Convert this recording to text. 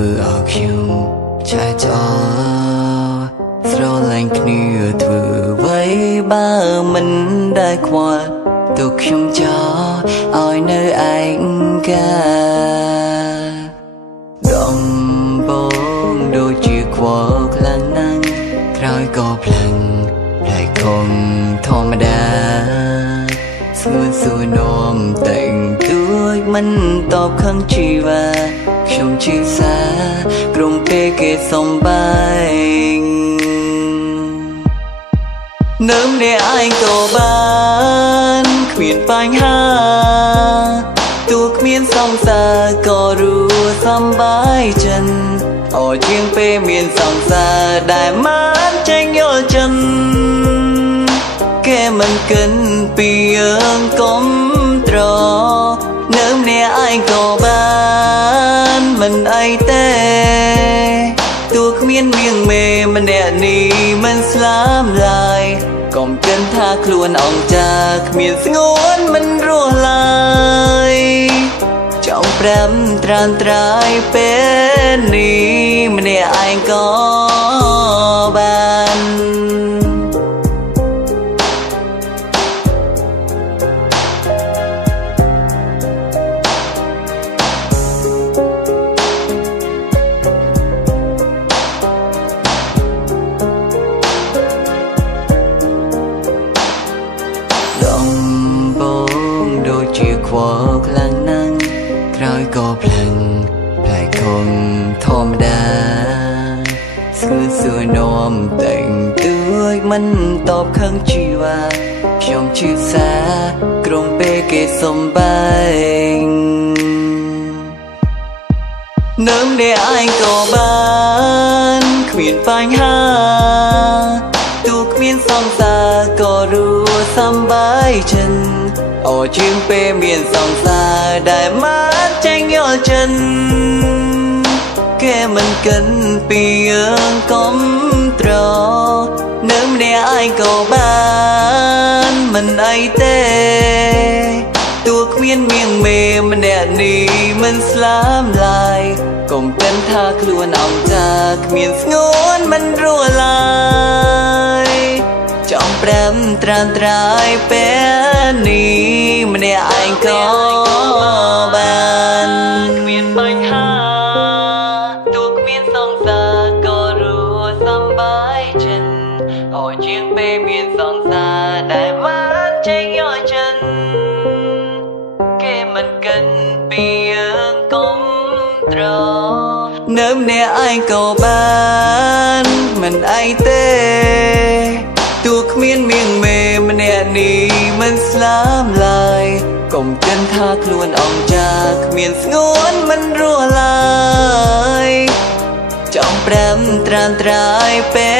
ធ្វើឲ្យខ្ញុំឆែចោស្រឡាញ់គ្នាធ្វើអ្វីបើមិនដែលខ្វល់ទុកខ្ញុំចោលឲ្យនៅឯកាដំបងដូចជាខ្វល់ខ្លាំងណាស់ក្រោយក៏ផ្លាំងផ្លែខំធម្មតាស្ងួនសួរនាំតែងទួយមិនតបខឹងជីវ៉ាខ្ញុំជឿសាក្រុមពេលគេសំបែងនៅម្នាក់ឯងក៏បានគ្មានបញ្ហាទោះគ្មានសង្សារក៏รู้សំបាយចិនអូជាងពេលមានសង្សារដែលមិនចេញយល់ចិនគេមិនកិនពីយើងកុំត្រនៅម្នាក់ឯងក៏បានមិនអីទេទោះគ្មានមៀងមេម្នាក់នេះមិនស្លាប់ឡើយកុំគិតថាខ្លួនអង្ចាគ្មានស្ងួនមិនរស់ឡើយចង់ប្រាំត្រានត្រាយពេលនេះម្នាក់ឯងក៏បានដំបងដូចជាខ្វល់ខ្លាំងណាស់ក្រោយក៏ផ្លាំងផ្លែខំធម្មតាស្ងួនសួរនាំតែងទួយមិនតបខឹងជីវ៉ាខ្ញុំជឿសាក្រុមពេលគេសំបែងនៅម្នាក់ឯងក៏បានគ្មានបញ្ហាទោះគ្មានសង្សារក៏รู้សំបាយចិនអូជាងពេលមានសង្សារដែលមិនចេញយល់ចិនគេមិនកិនពីយើងកុំត្រនៅម្នាក់ឯងក៏បានមិនអីទេទោះគ្មានមៀងមេម្នាក់នេះមិនស្លាប់ឡើយកុំគិតថាខ្លួនអង្ចាគ្មានស្ងួនមិនរស់ឡើយចង់ប្រាំត្រានត្រាយពេលនេះម្នាក់ឯងក៏បានគ្មានបញ្ហាទោះគ្មានសង្សារក៏รู้សំបាយចិនអូជាងពេលមានសង្សារដែលបានចេញយល់ចិនគេមិនកិនពីយើងកុំត្រនៅម្នាក់ឯងក៏បានមិនអីទេទោះគ្មានមៀងមេម្នាក់នេះមិនស្លាប់ឡើយកុំគិតថាខ្លួនអង្ចាគ្មានស្ងួនមិនរស់ឡើយចង់ប្រាំត្រានត្រាយពេល